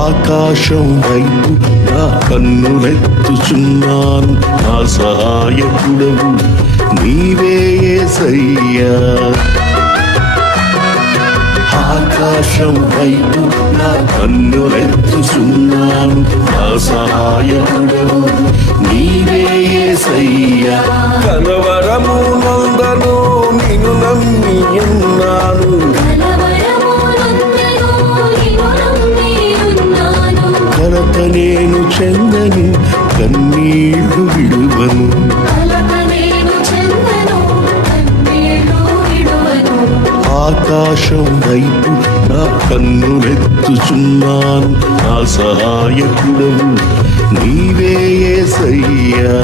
ఆకాశం వైపు నా కన్నులెత్తుచున్నాను, నా సహాయకుడవు నీవే యేసయ్యా. ఆకాశం వైపు నా కన్నులెత్తుచున్నాను, నా సహాయకుడవు నీవే యేసయ్యా. కలవరము నందను నిన్ను నమ్మి ఉన్నాను, కలత నేను చెందను, కన్నీళ్లు విడువను. ఆకాశం వైపు నా కన్నులెత్తుచున్నాను, నా సహాయకుడవు నీవే యేసయ్యా.